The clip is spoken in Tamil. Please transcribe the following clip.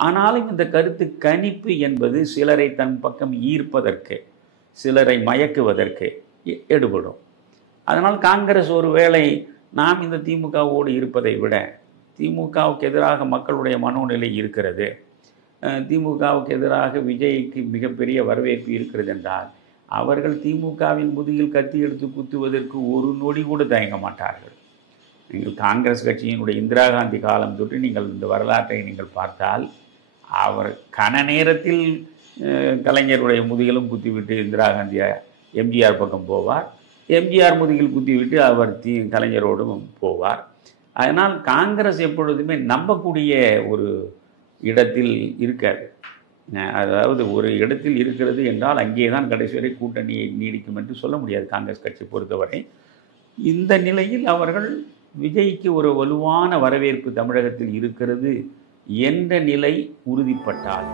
ஆனாலும் இந்த கருத்து கணிப்பு என்பது சிலரை தன் பக்கம் ஈர்ப்பதற்கு, சிலரை மயக்குவதற்கு எடுபடும். அதனால் காங்கிரஸ் ஒருவேளை நாம் இந்த திமுகவோடு இருப்பதை விட திமுகவுக்கு எதிராக மக்களுடைய மனோநிலை இருக்கிறது, திமுகவுக்கு எதிராக விஜய்க்கு மிகப்பெரிய வரவேற்பு இருக்கிறது என்றால் அவர்கள் திமுகவின் முதுகில் கத்தி எடுத்து குத்துவதற்கு ஒரு நொடி கூட தயங்க மாட்டார்கள். நீங்கள் காங்கிரஸ் கட்சியினுடைய இந்திரா காந்தி காலம் தொட்டு நீங்கள் இந்த வரலாற்றை நீங்கள் பார்த்தால் அவர் கன நேரத்தில் கலைஞருடைய முதுகிலும் குத்திவிட்டு இந்திரா காந்தி எம்ஜிஆர் பக்கம் போவார், எம்ஜிஆர் முதுகில் குத்திவிட்டு அவர் கலைஞரோடும் போவார். அதனால் காங்கிரஸ் எப்பொழுதுமே நம்பக்கூடிய ஒரு இடத்தில் இருக்காது. அதாவது ஒரு இடத்தில் இருக்கிறது என்றால் அங்கே தான் கடைசி வரை கூட்டணி நீடிக்கும் என்று சொல்ல முடியாது காங்கிரஸ் கட்சி பொறுத்தவரை. இந்த நிலையில் அவர்கள் விஜய்க்கு ஒரு வலுவான வரவேற்பு தமிழகத்தில் இருக்கிறது என்ற நிலை உறுதிப்பட்டால்